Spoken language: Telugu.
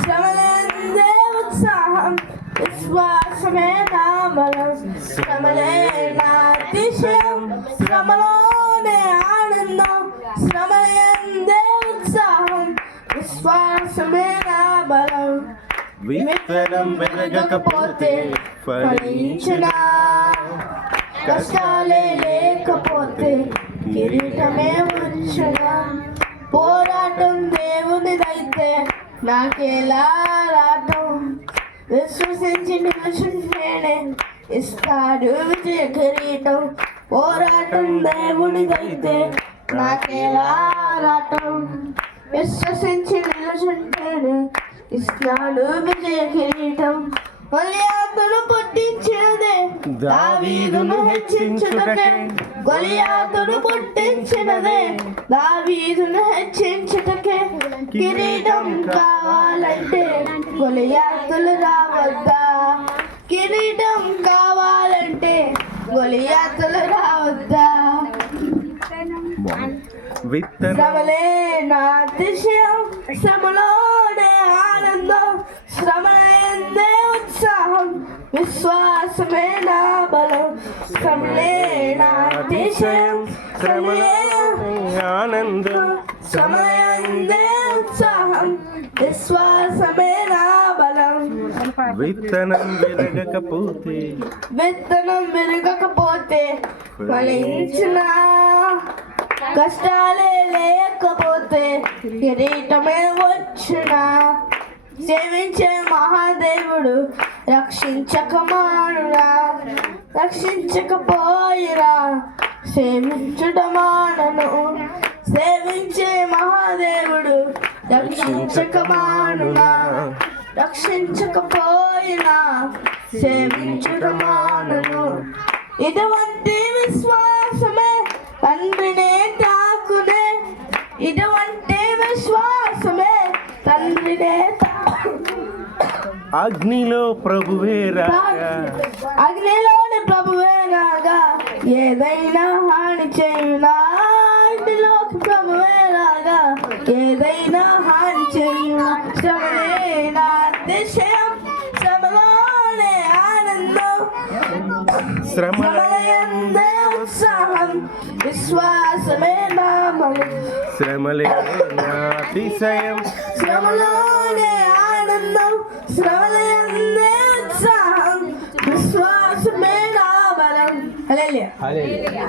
శ్రమలేందే ఉత్సాహం విశ్వాసమే నా బలం. శ్రమలే నాతిశయం శ్రమలోనే ఆనందం. శ్రమలేందే ఉత్సాహం విశ్వాసమే నా బలం. విత్తనం వెలగకపోతే ఫలించిన కష్టాలే లేకపోతే కిరీటమే వచ్చిన పోరాటం దేవునిదైతే నాకెలా రాటం విశ్వసించి నివసించేనే ఇస్తాడు విజయ కిరీటం. పోరాటం దేవునిదైతే నాకెలా రాటం విశ్వసించి నివసించేనే ఇస్తాడు విజయ కిరీటం. గొలియాతును పుట్టించినదే దావీదును హెచ్చించుటకే గొలియాతును పుట్టించినదే దావీదును హెచ్చించుటకే. కిరీటం కావాలంటే గొలియాతులు రావద్దా? కిరీటం కావాలంటే గొలియాతులు రావద్దా? శ్రమలే నా అతిశయం శ్రమలోనే ఆనందం శ్రమలందే ఉత్సాహం విశ్వాసమే నా శ్రమలే ఆనందం శ్రమలందే ఉత్సాహం విశ్వాసమే నా బలం విత్తనం వెరగకపోతే విత్తనం విరగకపోతే ఫలించిన కష్టాలే లేకపోతే కిరీటమే వచ్చిన సేవించే మహాదేవుడు రక్షించకమానురా రక్షించకపోయిరా సేవించుటమానను సేవించే మహాదేవుడు. రక్షించకమానురా రక్షించకపోయినా సేవించుటమానను. ఇటువంటి విశ్వాసమే తండ్రినే తాకునే ఇటువంటి విశ్వాసమే తండ్రినే తాకు. అగ్నిలో ప్రభువే రాగా ఏదైనా హాని చేయునా అగ్నిలోకి ప్రభువే రాగా ఏదైనా హాని చేయునా శ్రమలే నా అతిశయం శ్రమలోనే ఆనందం శ్రమ శ్రమలయందే ఉత్సాహం విశ్వాసమే నామం శ్రమలే నా అతిశయం శ్రమలోనే ఆనందం శ్రమలయందే ఉత్సాహం విశ్వాసమే నా బలం హల్లెలూయా